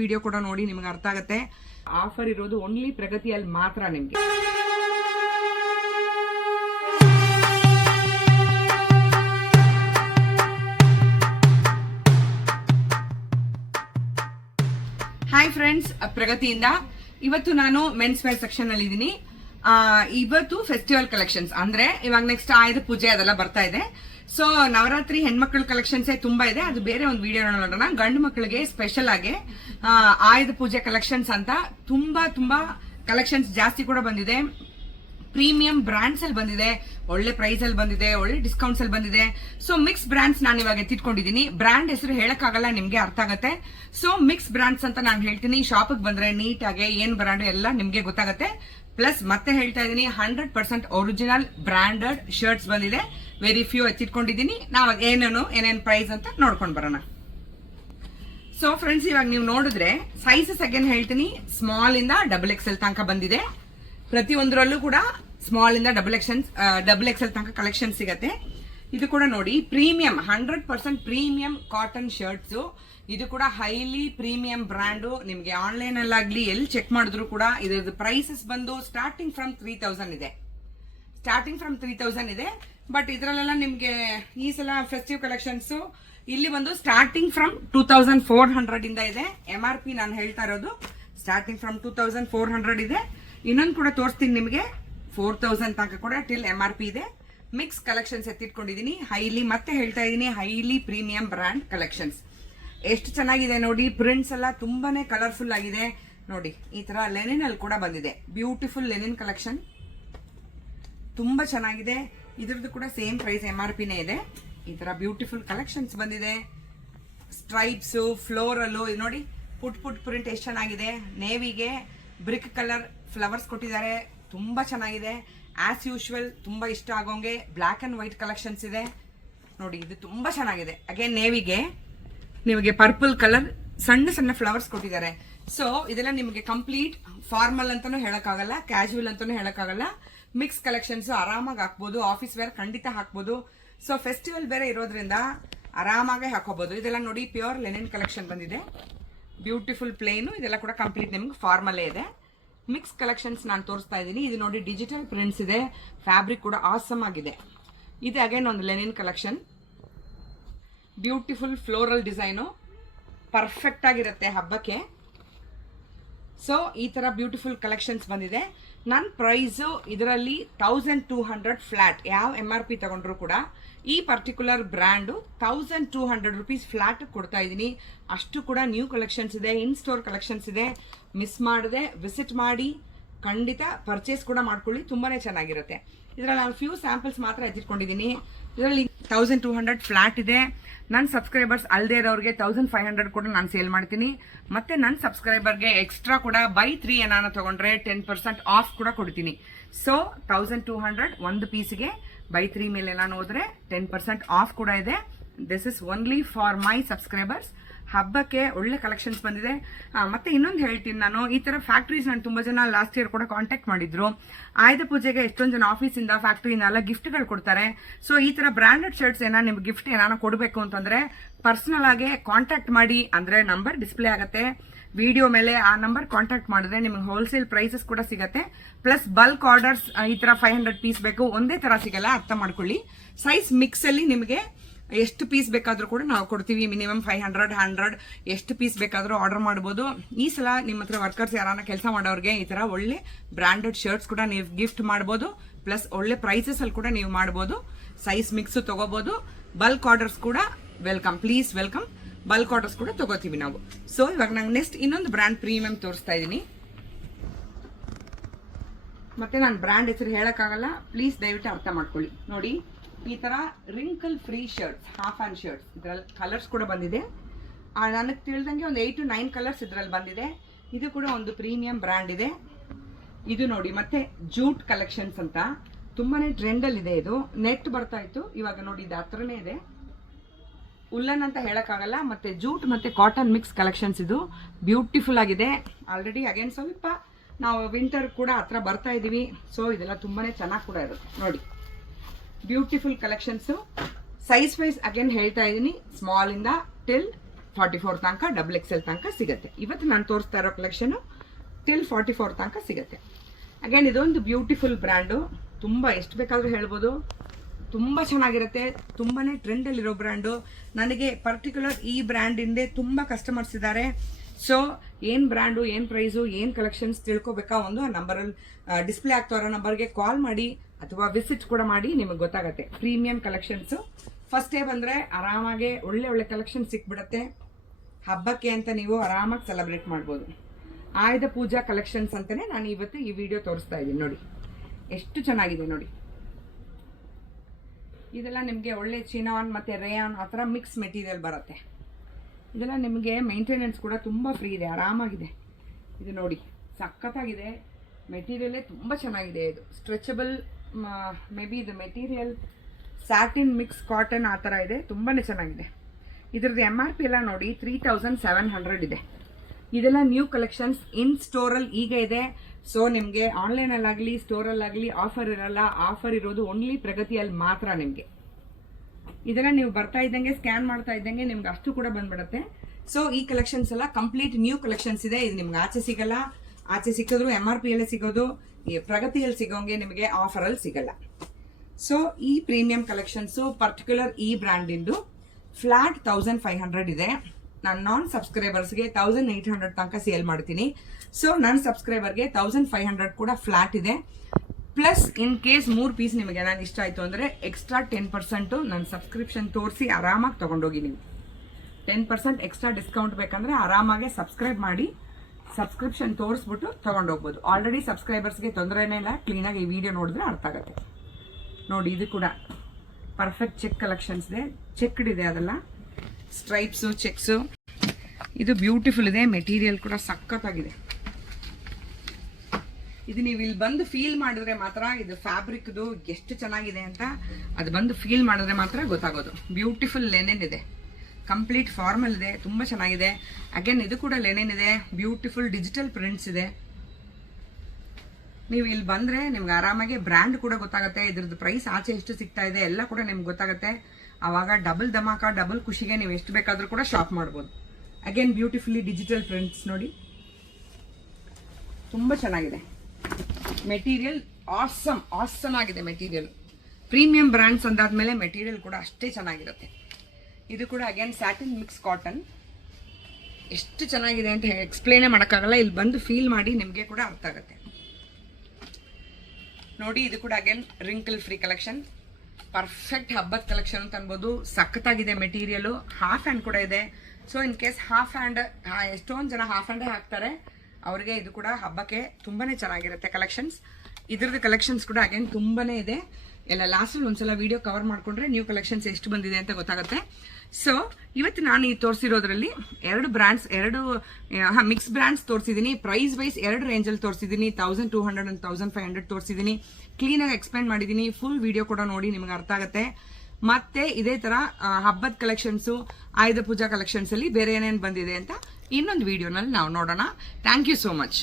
Video ಕೂಡ ನೋಡಿ, ನಿಮ್ಗೆ ಅರ್ಥ ಆಗುತ್ತೆ. ಆಫರ್ ಇರೋದು ಓನ್ಲಿ ಪ್ರಗತಿಯಲ್ಲಿ ಮಾತ್ರ ನಿಮ್ಗೆ. ಹಾಯ್ ಫ್ರೆಂಡ್ಸ್, ಪ್ರಗತಿಯಿಂದ ಇವತ್ತು ನಾನು ಮೆನ್ಸ್ ವೇರ್ ಸೆಕ್ಷನ್ ಅಲ್ಲಿ ಇದ್ದೀನಿ. ಇವತ್ತು ಫೆಸ್ಟಿವಲ್ ಕಲೆಕ್ಷನ್ಸ್ ಅಂದ್ರೆ ಇವಾಗ ನೆಕ್ಸ್ಟ್ ಆಯುಧ ಪೂಜೆ ಅದೆಲ್ಲ ಬರ್ತಾ ಇದೆ. ಸೊ ನವರಾತ್ರಿ ಹೆಣ್ಮಕ್ಳ ಕಲೆಕ್ಷನ್ಸ್ ತುಂಬಾ ಇದೆ, ಅದು ಬೇರೆ ಒಂದು ವಿಡಿಯೋ ನೋಡೋಣ. ಗಂಡು ಮಕ್ಕಳಿಗೆ ಸ್ಪೆಷಲ್ ಆಗಿ ಆಯುಧ ಪೂಜೆ ಕಲೆಕ್ಷನ್ಸ್ ಅಂತ ತುಂಬಾ ತುಂಬಾ ಕಲೆಕ್ಷನ್ಸ್ ಜಾಸ್ತಿ ಕೂಡ ಬಂದಿದೆ. ಪ್ರೀಮಿಯಂ ಬ್ರಾಂಡ್ಸ್ ಅಲ್ಲಿ ಬಂದಿದೆ, ಒಳ್ಳೆ ಪ್ರೈಸ್ ಅಲ್ಲಿ ಬಂದಿದೆ, ಒಳ್ಳೆ ಡಿಸ್ಕೌಂಟ್ಸ್ ಅಲ್ಲಿ ಬಂದಿದೆ. ಸೊ ಮಿಕ್ಸ್ ಬ್ರಾಂಡ್ಸ್ ನಾನು ಇವಾಗ ಎತ್ತಿಟ್ಕೊಂಡಿದ್ದೀನಿ. ಬ್ರಾಂಡ್ ಹೆಸರು ಹೇಳಕ್ಕಾಗಲ್ಲ, ನಿಮ್ಗೆ ಅರ್ಥ ಆಗುತ್ತೆ. ಸೊ ಮಿಕ್ಸ್ ಬ್ರಾಂಡ್ಸ್ ಅಂತ ನಾನು ಹೇಳ್ತೀನಿ. ಶಾಪಿಗೆ ಬಂದ್ರೆ ನೀಟ್ ಆಗಿ ಏನ್ ಬ್ರಾಂಡ್ ಎಲ್ಲ ನಿಮ್ಗೆ ಗೊತ್ತಾಗುತ್ತೆ. ಪ್ಲಸ್ ಮತ್ತೆ ಹೇಳ್ತಾ ಇದೀನಿ, 100% ಒರಿಜಿನಲ್ ಬ್ರಾಂಡೆಡ್ ಶರ್ಟ್ಸ್ ಬಂದಿದೆ. ವೆರಿ ಫ್ಯೂ ಎತ್ತಿಟ್ಕೊಂಡಿದ್ದೀನಿ. ನಾವು ಏನೇನ್ ಪ್ರೈಸ್ ಅಂತ ನೋಡ್ಕೊಂಡು ಬರೋಣ. ಸೊ ಫ್ರೆಂಡ್ಸ್, ಇವಾಗ ನೀವು ನೋಡಿದ್ರೆ ಸೈಜಸ್ ಅಗೇನ್ ಹೇಳ್ತೀನಿ. ಸ್ಮಾಲ್ ಇಂದ XXL ತನಕ ಬಂದಿದೆ. ಪ್ರತಿಯೊಂದರಲ್ಲೂ ಕೂಡ ಸ್ಮಾಲ್ ಇಂದ XXL ತನಕ ಕಲೆಕ್ಷನ್ ಸಿಗತ್ತೆ. ಇದು ಕೂಡ ನೋಡಿ, ಪ್ರೀಮಿಯಂ 100% ಪ್ರೀಮಿಯಂ ಕಾಟನ್ ಶರ್ಟ್ಸ್. ಇದು ಕೂಡ ಹೈಲಿ ಪ್ರೀಮಿಯಂ ಬ್ರಾಂಡು. ನಿಮ್ಗೆ ಆನ್ಲೈನ್ ಅಲ್ಲಾಗ್ಲಿ ಎಲ್ಲಿ ಚೆಕ್ ಮಾಡಿದ್ರು ಕೂಡ ಇದ್ರದ್ದು ಪ್ರೈಸಸ್ ಬಂದು ಸ್ಟಾರ್ಟಿಂಗ್ ಫ್ರಮ್ 3000 ಇದೆ. ಬಟ್ ಇದ್ರಲ್ಲೆಲ್ಲ ನಿಮ್ಗೆ ಈ ಸಲ ಫೆಸ್ಟಿವ್ ಕಲೆಕ್ಷನ್ಸ್ ಇಲ್ಲಿ ಬಂದು ಸ್ಟಾರ್ಟಿಂಗ್ ಫ್ರಮ್ 2400 ಇಂದ ಇದೆ. MRP ನಾನು ಹೇಳ್ತಾ ಇರೋದು ಸ್ಟಾರ್ಟಿಂಗ್ ಫ್ರಮ್ 2400 ಇದೆ. ಇನ್ನೊಂದು ಕೂಡ ತೋರಿಸ್ತೀನಿ ನಿಮಗೆ, 4000 ತನಕ ಕೂಡ ಟಿಲ್ MRP ಇದೆ. ಮಿಕ್ಸ್ ಕಲೆಕ್ಷನ್ಸ್ ಎತ್ತಿಟ್ಕೊಂಡಿದ್ದೀನಿ. ಹೈಲಿ ಮತ್ತೆ ಹೇಳ್ತಾ ಇದ್ದೀನಿ, ಹೈಲಿ ಪ್ರೀಮಿಯಂ ಬ್ರಾಂಡ್ ಕಲೆಕ್ಷನ್ಸ್. ಎಷ್ಟು ಚೆನ್ನಾಗಿದೆ ನೋಡಿ, ಪ್ರಿಂಟ್ಸ್ ಎಲ್ಲ ತುಂಬಾನೇ ಕಲರ್ಫುಲ್ ಆಗಿದೆ ನೋಡಿ. ಈ ತರ ಲೆನಿನ್ ಅಲ್ಲಿ ಕೂಡ ಬಂದಿದೆ, ಬ್ಯೂಟಿಫುಲ್ ಲೆನಿನ್ ಕಲೆಕ್ಷನ್, ತುಂಬಾ ಚೆನ್ನಾಗಿದೆ. ಇದ್ರದ್ದು ಕೂಡ ಸೇಮ್ ಪ್ರೈಸ್ MRPನೇ ಇದೆ. ಈ ತರ ಬ್ಯೂಟಿಫುಲ್ ಕಲೆಕ್ಷನ್ಸ್ ಬಂದಿದೆ. ಸ್ಟ್ರೈಪ್ಸ್, ಫ್ಲೋರಲ್ಲು ನೋಡಿ, ಪುಟ್ ಪ್ರಿಂಟ್ ಎಷ್ಟು ಚೆನ್ನಾಗಿದೆ. ನೇವಿಗೆ ಬ್ರಿಕ್ ಕಲರ್ ಫ್ಲವರ್ಸ್ ಕೊಟ್ಟಿದ್ದಾರೆ, ತುಂಬಾ ಚೆನ್ನಾಗಿದೆ. ಆಸ್ ಯೂಶುವಲ್ ತುಂಬಾ ಇಷ್ಟ ಆಗೋಂಗೆ ಬ್ಲಾಕ್ ಅಂಡ್ ವೈಟ್ ಕಲೆಕ್ಷನ್ಸ್ ಇದೆ ನೋಡಿ. ಇದು ತುಂಬಾ ಚೆನ್ನಾಗಿದೆ. ಅಗೇನ್ ನೇವಿಗೆ ನಿಮಗೆ ಪರ್ಪಲ್ ಕಲರ್ ಸಣ್ಣ ಸಣ್ಣ ಫ್ಲವರ್ಸ್ ಕೊಟ್ಟಿದ್ದಾರೆ. ಸೊ ಇದೆಲ್ಲ ನಿಮಗೆ ಕಂಪ್ಲೀಟ್ ಫಾರ್ಮಲ್ ಅಂತಾನೂ ಹೇಳಕ್ಕಾಗಲ್ಲ, ಕ್ಯಾಶುವಲ್ ಅಂತಾನೂ ಹೇಳಕ್ಕಾಗಲ್ಲ. ಮಿಕ್ಸ್ ಕಲೆಕ್ಷನ್ಸ್ ಆರಾಮಾಗಿ ಹಾಕ್ಬೋದು, ಆಫೀಸ್ ವೇರ್ ಖಂಡಿತ ಹಾಕ್ಬೋದು. ಸೊ ಫೆಸ್ಟಿವಲ್ ಬೇರೆ ಇರೋದ್ರಿಂದ ಆರಾಮಾಗಿ ಹಾಕೋಬಹುದು. ಇದೆಲ್ಲ ನೋಡಿ, ಪ್ಯೂರ್ ಲೆನಿನ್ ಕಲೆಕ್ಷನ್ ಬಂದಿದೆ, ಬ್ಯೂಟಿಫುಲ್ ಪ್ಲೇನು. ಇದೆಲ್ಲ ಕೂಡ ಕಂಪ್ಲೀಟ್ ನಿಮ್ಗೆ ಫಾರ್ಮಲ್ಲೇ ಇದೆ. ಮಿಕ್ಸ್ ಕಲೆಕ್ಷನ್ಸ್ ನಾನು ತೋರಿಸ್ತಾ ಇದ್ದೀನಿ. ಇದು ನೋಡಿ, ಡಿಜಿಟಲ್ ಪ್ರಿಂಟ್ಸ್ ಇದೆ, ಫ್ಯಾಬ್ರಿಕ್ ಕೂಡ ಆಸಮ್ ಆಗಿದೆ. ಇದು ಅಗೇನ್ ಒಂದು Lenin collection, beautiful floral design, perfect ಆಗಿರುತ್ತೆ ಹಬ್ಬಕ್ಕೆ. ಸೊ ಈ ತರ ಬ್ಯೂಟಿಫುಲ್ ಕಲೆಕ್ಷನ್ಸ್ ಬಂದಿದೆ. ನನ್ನ ಪ್ರೈಸು ಇದರಲ್ಲಿ 1200 ಫ್ಲಾಟ್. ಯಾವ MRP ತಗೊಂಡ್ರು ಕೂಡ ಈ ಪರ್ಟಿಕ್ಯುಲರ್ ಬ್ರ್ಯಾಂಡು 1200 rupees ಫ್ಲಾಟ್ ಕೊಡ್ತಾ ಇದ್ದೀನಿ. ಅಷ್ಟು ಕೂಡ ನ್ಯೂ ಕಲೆಕ್ಷನ್ಸ್ ಇದೆ, ಇನ್ ಸ್ಟೋರ್ ಕಲೆಕ್ಷನ್ಸ್ ಇದೆ. ಮಿಸ್ ಮಾಡದೆ ವಿಸಿಟ್ ಮಾಡಿ, ಖಂಡಿತ ಪರ್ಚೇಸ್ ಕೂಡ ಮಾಡ್ಕೊಳ್ಳಿ, ತುಂಬಾನೇ ಚೆನ್ನಾಗಿರುತ್ತೆ. ಇದರಲ್ಲಿ ನಾನು ಫ್ಯೂ ಸ್ಯಾಂಪಲ್ಸ್ ಮಾತ್ರ ಎತ್ತಿಟ್ಕೊಂಡಿದ್ದೀನಿ. ಇದರಲ್ಲಿ 1200 ಫ್ಲಾಟ್ ಇದೆ. ನನ್ನ ಸಬ್ಸ್ಕ್ರೈಬರ್ಸ್ ಅಲ್ಲದೆ ಇರೋರಿಗೆ 1500 ಕೂಡ ನಾನು ಸೇಲ್ ಮಾಡ್ತೀನಿ. ಮತ್ತೆ ನನ್ನ ಸಬ್ಸ್ಕ್ರೈಬರ್ಗೆ ಎಕ್ಸ್ಟ್ರಾ ಕೂಡ ಬೈ 3 ಏನಾನ ತಗೊಂಡ್ರೆ 10% ಆಫ್ ಕೂಡ ಕೊಡ್ತೀನಿ. ಸೊ 1200 ಒಂದು ಪೀಸ್ಗೆ ಬೈ 3 ಮೇಲೆ ನಾನು ಹೋದ್ರೆ 10% ಆಫ್ ಕೂಡ ಇದೆ. This is only for my subscribers. ಹಬ್ಬಕ್ಕೆ ಒಳ್ಳೆ ಕಲೆಕ್ಷನ್ಸ್ ಬಂದಿದೆ. ಮತ್ತೆ ಇನ್ನೊಂದು ಹೇಳ್ತೀನಿ ನಾನು, ಈ ತರ ಫ್ಯಾಕ್ಟ್ರೀಸ್ ನಾನು ತುಂಬಾ ಜನ ಲಾಸ್ಟ್ ಇಯರ್ ಕೂಡ ಕಾಂಟ್ಯಾಕ್ಟ್ ಮಾಡಿದ್ರು. ಆಯುಧ ಪೂಜೆಗೆ ಎಷ್ಟೊಂದು ಜನ ಆಫೀಸಿಂದ ಫ್ಯಾಕ್ಟ್ರಿನೆಲ್ಲ ಗಿಫ್ಟ್ಗಳು ಕೊಡ್ತಾರೆ. ಸೊ ಈ ತರ ಬ್ರಾಂಡೆಡ್ ಶರ್ಟ್ಸ್ ನಿಮ್ಗೆ ಗಿಫ್ಟ್ ಏನಾನ ಕೊಡಬೇಕು ಅಂತಂದ್ರೆ ಪರ್ಸನಲ್ ಆಗಿ ಕಾಂಟ್ಯಾಕ್ಟ್ ಮಾಡಿ. ಅಂದ್ರೆ ನಂಬರ್ ಡಿಸ್ಪ್ಲೇ ಆಗುತ್ತೆ ವಿಡಿಯೋ ಮೇಲೆ, ಆ ನಂಬರ್ ಕಾಂಟ್ಯಾಕ್ಟ್ ಮಾಡಿದ್ರೆ ನಿಮ್ಗೆ ಹೋಲ್ಸೇಲ್ ಪ್ರೈಸಸ್ ಕೂಡ ಸಿಗತ್ತೆ. ಪ್ಲಸ್ ಬಲ್ಕ್ ಆರ್ಡರ್ಸ್ ಈ ತರ 500 ಪೀಸ್ ಬೇಕು, ಒಂದೇ ತರ ಸಿಗಲ್ಲ, ಅರ್ಥ ಮಾಡ್ಕೊಳ್ಳಿ. ಸೈಜ್ ಮಿಕ್ಸ್ ಅಲ್ಲಿ ನಿಮಗೆ ಎಷ್ಟು ಪೀಸ್ ಬೇಕಾದ್ರೂ ಕೂಡ ನಾವು ಕೊಡ್ತೀವಿ. ಮಿನಿಮಮ್ 500 100 ಎಷ್ಟು ಪೀಸ್ ಬೇಕಾದ್ರೂ ಆರ್ಡರ್ ಮಾಡಬಹುದು. ಈ ಸಲ ನಿಮ್ಮ ಹತ್ರ ವರ್ಕರ್ಸ್ ಯಾರನ್ನ ಕೆಲಸ ಮಾಡೋರಿಗೆ ಈ ತರ ಒಳ್ಳೆ ಬ್ರಾಂಡೆಡ್ ಶರ್ಟ್ಸ್ ಕೂಡ ನೀವು ಗಿಫ್ಟ್ ಮಾಡಬಹುದು. ಪ್ಲಸ್ ಒಳ್ಳೆ ಪ್ರೈಸಸ್ ಅಲ್ಲಿ ಕೂಡ ನೀವು ಮಾಡಬಹುದು. ಸೈಜ್ ಮಿಕ್ಸ್ ತಗೋಬಹುದು. ಬಲ್ಕ್ ಆರ್ಡರ್ಸ್ ಕೂಡ welcome, please welcome. Bulk orders ಕೂಡ ತಗೋತೀವಿ ನಾವು. ಸೊ ಇವಾಗ ನಂಗೆ ನೆಕ್ಸ್ಟ್ ಇನ್ನೊಂದು ಬ್ರ್ಯಾಂಡ್ ಪ್ರೀಮಿಯಂ ತೋರಿಸ್ತಾ ಇದ್ದೀನಿ. ಮತ್ತೆ ನಾನು ಬ್ರ್ಯಾಂಡ್ ಹೆಸರು ಹೇಳಕ್ಕಾಗಲ್ಲ, ಪ್ಲೀಸ್ ದಯವಿಟ್ಟು ಅರ್ಥ ಮಾಡ್ಕೊಳ್ಳಿ. ನೋಡಿ, ಈ ತರ wrinkle free shirts, half hand shirts. ಇದ್ರಲ್ಲಿ ಕಲರ್ಸ್ ಕೂಡ ಬಂದಿದೆ. ನನಗೆ ತಿಳಿದಂಗೆ ಒಂದು 8 to 9 ಕಲರ್ಸ್ ಇದ್ರಲ್ಲಿ ಬಂದಿದೆ. ಇದು ಕೂಡ ಒಂದು ಪ್ರೀಮಿಯಂ ಬ್ರ್ಯಾಂಡ್ ಇದೆ. ಇದು ನೋಡಿ, ಮತ್ತೆ ಜೂಟ್ ಕಲೆಕ್ಷನ್ಸ್ ಅಂತ ತುಂಬಾನೇ ಟ್ರೆಂಡ್ ಅಲ್ಲಿ ಇದೆ. ಇದು ನೆಟ್ ಬರ್ತಾ ಇತ್ತು, ಇವಾಗ ನೋಡಿ ಇದು ಹತ್ರನೇ ಇದೆ. ಉಲ್ಲನ್ ಅಂತ ಹೇಳಕ್ಕಾಗಲ್ಲ. ಮತ್ತೆ ಜೂಟ್ ಮತ್ತೆ ಕಾಟನ್ ಮಿಕ್ಸ್ ಕಲೆಕ್ಷನ್ಸ್. ಇದು ಬ್ಯೂಟಿಫುಲ್ ಆಗಿದೆ. ಆಲ್ರೆಡಿ ಅಗೇನ್ ಸ್ವಲ್ಪ ನಾವು ವಿಂಟರ್ ಕೂಡ ಹತ್ರ ಬರ್ತಾ ಇದೀವಿ. ಸೊ ಇದೆಲ್ಲ ತುಂಬಾನೇ ಚೆನ್ನಾಗಿ ಕೂಡ ಇರುತ್ತೆ ನೋಡಿ. Beautiful collections. Size wise again ಹೇಳ್ತಾ ಇದ್ದೀನಿ, ಸ್ಮಾಲ್ ಇಂದ ಟಿಲ್ 44 ತನಕ XXL ತನಕ ಸಿಗುತ್ತೆ. ಇವತ್ತು ನಾನು ತೋರಿಸ್ತಾ ಇರೋ ಕಲೆಕ್ಷನು ಟಿಲ್ 44 ತನಕ ಸಿಗುತ್ತೆ. ಅಗೇನ್ ಇದೊಂದು ಬ್ಯೂಟಿಫುಲ್ ಬ್ರ್ಯಾಂಡು, ತುಂಬ ಎಷ್ಟು ಬೇಕಾದರೂ ಹೇಳ್ಬೋದು, ತುಂಬ ಚೆನ್ನಾಗಿರುತ್ತೆ, ತುಂಬಾ ಟ್ರೆಂಡಲ್ಲಿರೋ ಬ್ರ್ಯಾಂಡು. ನನಗೆ ಪರ್ಟಿಕ್ಯುಲರ್ ಈ ಬ್ರ್ಯಾಂಡಿಂದೇ ತುಂಬ ಕಸ್ಟಮರ್ಸ್ ಇದ್ದಾರೆ. ಸೊ ಏನು ಬ್ರ್ಯಾಂಡು, ಏನು ಪ್ರೈಸು, ಏನು ಕಲೆಕ್ಷನ್ಸ್ ತಿಳ್ಕೊಬೇಕಾ ಒಂದು ಆ ನಂಬರಲ್ಲಿ ಡಿಸ್ಪ್ಲೇ ಆಗ್ತಾ ಇರೋ ನಂಬರ್ಗೆ ಕಾಲ್ ಮಾಡಿ ಅಥವಾ ವಿಸಿಟ್ ಕೂಡ ಮಾಡಿ, ನಿಮಗೆ ಗೊತ್ತಾಗುತ್ತೆ. ಪ್ರೀಮಿಯಂ ಕಲೆಕ್ಷನ್ಸು ಫಸ್ಟ್ ಡೇ ಬಂದರೆ ಆರಾಮಾಗೆ ಒಳ್ಳೆ ಕಲೆಕ್ಷನ್ ಸಿಕ್ಬಿಡುತ್ತೆ. ಹಬ್ಬಕ್ಕೆ ಅಂತ ನೀವು ಆರಾಮಾಗಿ ಸೆಲೆಬ್ರೇಟ್ ಮಾಡ್ಬೋದು. ಆಯುಧ ಪೂಜಾ ಕಲೆಕ್ಷನ್ಸ್ ಅಂತಲೇ ನಾನು ಇವತ್ತು ಈ ವಿಡಿಯೋ ತೋರಿಸ್ತಾ ಇದ್ದೀನಿ. ನೋಡಿ ಎಷ್ಟು ಚೆನ್ನಾಗಿದೆ ನೋಡಿ. ಇದೆಲ್ಲ ನಿಮಗೆ ಒಳ್ಳೆ ಚಿನಾನ್ ಮತ್ತು ರೇಯಾನ್ ಆ ಥರ ಮಿಕ್ಸ್ ಮೆಟೀರಿಯಲ್ ಬರುತ್ತೆ. ಇದೆಲ್ಲ ನಿಮಗೆ ಮೇಂಟೆನೆನ್ಸ್ ಕೂಡ ತುಂಬ ಫ್ರೀ ಇದೆ, ಆರಾಮಾಗಿದೆ. ಇದು ನೋಡಿ ಸಖತ್ತಾಗಿದೆ, ಮೆಟೀರಿಯಲೇ ತುಂಬ ಚೆನ್ನಾಗಿದೆ. ಇದು ಸ್ಟ್ರೆಚಬಲ್, ಮೇ ಬಿ ಇದು ಮೆಟೀರಿಯಲ್ ಸ್ಯಾಟಿನ್ ಮಿಕ್ಸ್ ಕಾಟನ್ ಆ ಥರ ಇದೆ, ತುಂಬಾ ಚೆನ್ನಾಗಿದೆ. ಇದ್ರದ್ದು MRP ಎಲ್ಲ ನೋಡಿ 3700 ಇದೆ. ಇದೆಲ್ಲ ನ್ಯೂ ಕಲೆಕ್ಷನ್ಸ್ ಇನ್ ಸ್ಟೋರಲ್ಲಿ ಈಗ ಇದೆ. ಸೊ ನಿಮಗೆ ಆನ್ಲೈನಲ್ಲಾಗಲಿ ಸ್ಟೋರಲ್ಲಾಗಲಿ ಆಫರ್ ಇರಲ್ಲ. ಆಫರ್ ಇರೋದು ಓನ್ಲಿ ಪ್ರಗತಿಯಲ್ಲಿ ಮಾತ್ರ. ನಿಮಗೆ ಇದೆಲ್ಲ ನೀವು ಬರ್ತಾ ಇದ್ದಂಗೆ ಸ್ಕ್ಯಾನ್ ಮಾಡ್ತಾ ಇದ್ದಂಗೆ ನಿಮ್ಗೆ ಅಷ್ಟು ಕೂಡ ಬಂದ್ಬಿಡುತ್ತೆ. ಸೊ ಈ ಕಲೆಕ್ಷನ್ಸ್ ಎಲ್ಲ ಕಂಪ್ಲೀಟ್ ನ್ಯೂ ಕಲೆಕ್ಷನ್ಸ್ ಇದೆ. ಇದು ನಿಮ್ಗೆ ಆಚೆ ಸಿಗಲ್ಲ, ಆಚೆ ಸಿಕ್ಕಿದ್ರು MRP ಅಲ್ಲೇ ಸಿಗೋದು, ಈ ಪ್ರಗತಿಯಲ್ಲಿ ಸಿಗೋಂಗೆ ನಿಮಗೆ ಆಫರಲ್ಲಿ ಸಿಗಲ್ಲ. ಸೊ ಈ ಪ್ರೀಮಿಯಂ ಕಲೆಕ್ಷನ್ಸು ಪರ್ಟಿಕ್ಯುಲರ್ ಈ ಬ್ರ್ಯಾಂಡಿಂದು ಫ್ಲಾಟ್ 1500 ಇದೆ. ನಾನು ನಾನ್ ಸಬ್ಸ್ಕ್ರೈಬರ್ಸ್ಗೆ 1800 ತನಕ ಸೇಲ್ ಮಾಡ್ತೀನಿ. ಸೊ ನನ್ನ ಸಬ್ಸ್ಕ್ರೈಬರ್ಗೆ 1500 ಕೂಡ ಫ್ಲಾಟ್ ಇದೆ. ಪ್ಲಸ್ ಇನ್ ಕೇಸ್ 3 ಪೀಸ್ ನಿಮಗೆ ನಾನು ಇಷ್ಟ ಆಯಿತು ಅಂದರೆ ಎಕ್ಸ್ಟ್ರಾ 10% ನನ್ನ ಸಬ್ಸ್ಕ್ರಿಪ್ಷನ್ ತೋರಿಸಿ ಆರಾಮಾಗಿ ತೊಗೊಂಡೋಗಿ. ನೀವು 10% ಎಕ್ಸ್ಟ್ರಾ ಡಿಸ್ಕೌಂಟ್ ಬೇಕಂದರೆ ಆರಾಮಾಗೆ ಸಬ್ಸ್ಕ್ರೈಬ್ ಮಾಡಿ ಸಬ್ಸ್ಕ್ರಿಪ್ಷನ್ ತೋರಿಸ್ಬಿಟ್ಟು ತೊಗೊಂಡೋಗ್ಬೋದು. ಆಲ್ರೆಡಿ ಸಬ್ಸ್ಕ್ರೈಬರ್ಸ್ಗೆ ತೊಂದರೆನೇ ಇಲ್ಲ, ಕ್ಲೀನಾಗಿ ಈ ವಿಡಿಯೋ ನೋಡಿದ್ರೆ ಅರ್ಥ ಆಗುತ್ತೆ. ನೋಡಿ ಇದು ಕೂಡ ಪರ್ಫೆಕ್ಟ್ ಚೆಕ್ ಕಲೆಕ್ಷನ್ಸ್ ಇದೆ, ಚೆಕ್ಡ್ ಇದೆ, ಅದೆಲ್ಲ ಸ್ಟ್ರೈಪ್ಸು ಚೆಕ್ಸು. ಇದು ಬ್ಯೂಟಿಫುಲ್ ಇದೆ, ಮೆಟೀರಿಯಲ್ ಕೂಡ ಸಖತ್ತಾಗಿದೆ. ಇದು ನೀವು ಇಲ್ಲಿ ಬಂದು ಫೀಲ್ ಮಾಡಿದ್ರೆ ಮಾತ್ರ ಇದು ಫ್ಯಾಬ್ರಿಕ್ದು ಎಷ್ಟು ಚೆನ್ನಾಗಿದೆ ಅಂತ ಅದು ಬಂದು ಫೀಲ್ ಮಾಡಿದ್ರೆ ಮಾತ್ರ ಗೊತ್ತಾಗೋದು. ಬ್ಯೂಟಿಫುಲ್ ಲೆನೆನ್ ಇದೆ, ಕಂಪ್ಲೀಟ್ ಫಾರ್ಮಲ್ ಇದೆ, ತುಂಬ ಚೆನ್ನಾಗಿದೆ. ಅಗೇನ್ ಇದು ಕೂಡ ಲೆನೆನ್ ಇದೆ, ಬ್ಯೂಟಿಫುಲ್ ಡಿಜಿಟಲ್ ಪ್ರಿಂಟ್ಸ್ ಇದೆ. ನೀವು ಇಲ್ಲಿ ಬಂದರೆ ನಿಮ್ಗೆ ಆರಾಮಾಗಿ ಬ್ರ್ಯಾಂಡ್ ಕೂಡ ಗೊತ್ತಾಗುತ್ತೆ, ಇದ್ರದ್ದು ಪ್ರೈಸ್ ಆಚೆ ಎಷ್ಟು ಸಿಗ್ತಾ ಇದೆ ಎಲ್ಲ ಕೂಡ ನಿಮ್ಗೆ ಗೊತ್ತಾಗುತ್ತೆ. ಆವಾಗ ಡಬಲ್ ಧಮಾಕ, ಡಬಲ್ ಖುಷಿಗೆ ನೀವು ಎಷ್ಟು ಬೇಕಾದರೂ ಕೂಡ ಶಾಪ್ ಮಾಡ್ಬೋದು. ಅಗೇನ್ ಬ್ಯೂಟಿಫುಲ್ಲಿ ಡಿಜಿಟಲ್ ಪ್ರಿಂಟ್ಸ್ ನೋಡಿ, ತುಂಬ ಚೆನ್ನಾಗಿದೆ ಮೆಟೀರಿಯಲ್. ಆಸಮ್ ಆಗಿದೆ ಮೆಟೀರಿಯಲ್. ಪ್ರೀಮಿಯಂ ಬ್ರ್ಯಾಂಡ್ಸ್ ಅಂದಾದ್ಮೇಲೆ ಮೆಟೀರಿಯಲ್ ಕೂಡ ಅಷ್ಟೇ ಚೆನ್ನಾಗಿರುತ್ತೆ. ಇದು ಕೂಡ ಅಗೇನ್ ಸ್ಯಾಟಿನ್ ಮಿಕ್ಸ್ ಕಾಟನ್. ಎಷ್ಟು ಚೆನ್ನಾಗಿದೆ ಅಂತ ಎಕ್ಸ್ಪ್ಲೇನೇ ಮಾಡೋಕ್ಕಾಗಲ್ಲ, ಇಲ್ಲಿ ಬಂದು ಫೀಲ್ ಮಾಡಿ ನಿಮಗೆ ಕೂಡ ಅರ್ಥ ಆಗುತ್ತೆ. ನೋಡಿ ಇದು ಕೂಡ again wrinkle free collection, perfect ಹಬ್ಬದ ಕಲೆಕ್ಷನ್ ಅಂತ ಅನ್ಬೋದು. ಸಖತ್ತಾಗಿದೆ ಮೆಟೀರಿಯಲು, ಹಾಫ್ ಹ್ಯಾಂಡ್ ಕೂಡ ಇದೆ. So in case half hand, ಎಷ್ಟೊಂದು ಜನ ಹಾಫ್ ಹ್ಯಾಂಡೇ ಹಾಕ್ತಾರೆ, ಅವ್ರಿಗೆ ಇದು ಕೂಡ ಹಬ್ಬಕ್ಕೆ ತುಂಬಾ ಚೆನ್ನಾಗಿರುತ್ತೆ ಕಲೆಕ್ಷನ್ಸ್. ಇದ್ರದ್ದು ಕಲೆಕ್ಷನ್ಸ್ ಕೂಡ ಅಗೇನ್ ತುಂಬಾ ಇದೆ. ಎಲ್ಲ ಲಾಸ್ಟಲ್ಲಿ ಒಂದ್ಸಲ ವಿಡಿಯೋ ಕವರ್ ಮಾಡಿಕೊಂಡ್ರೆ ನ್ಯೂ ಕಲೆಕ್ಷನ್ಸ್ ಎಷ್ಟು ಬಂದಿದೆ ಅಂತ ಗೊತ್ತಾಗುತ್ತೆ. ಸೊ ಇವತ್ತು ನಾನು ಈ ತೋರಿಸಿರೋದ್ರಲ್ಲಿ ಮಿಕ್ಸ್ ಬ್ರ್ಯಾಂಡ್ಸ್ ತೋರಿಸಿದ್ದೀನಿ. ಪ್ರೈಸ್ ವೈಸ್ 2 ರೇಂಜಲ್ಲಿ ತೋರಿಸಿದ್ದೀನಿ. 1200 and 1500 ತೋರಿಸಿದ್ದೀನಿ. ಕ್ಲೀನಾಗಿ ಎಕ್ಸ್ಪ್ಲೇನ್ ಮಾಡಿದ್ದೀನಿ. ಫುಲ್ ವಿಡಿಯೋ ಕೂಡ ನೋಡಿ, ನಿಮಗೆ ಅರ್ಥ ಆಗುತ್ತೆ. ಮತ್ತೆ ಇದೇ ಥರ ಹಬ್ಬದ ಕಲೆಕ್ಷನ್ಸು, ಆಯುಧ ಪೂಜಾ ಕಲೆಕ್ಷನ್ಸಲ್ಲಿ ಬೇರೆ ಏನೇನು ಬಂದಿದೆ ಅಂತ ಇನ್ನೊಂದು ವಿಡಿಯೋನಲ್ಲಿ ನಾವು ನೋಡೋಣ. Thank you so much.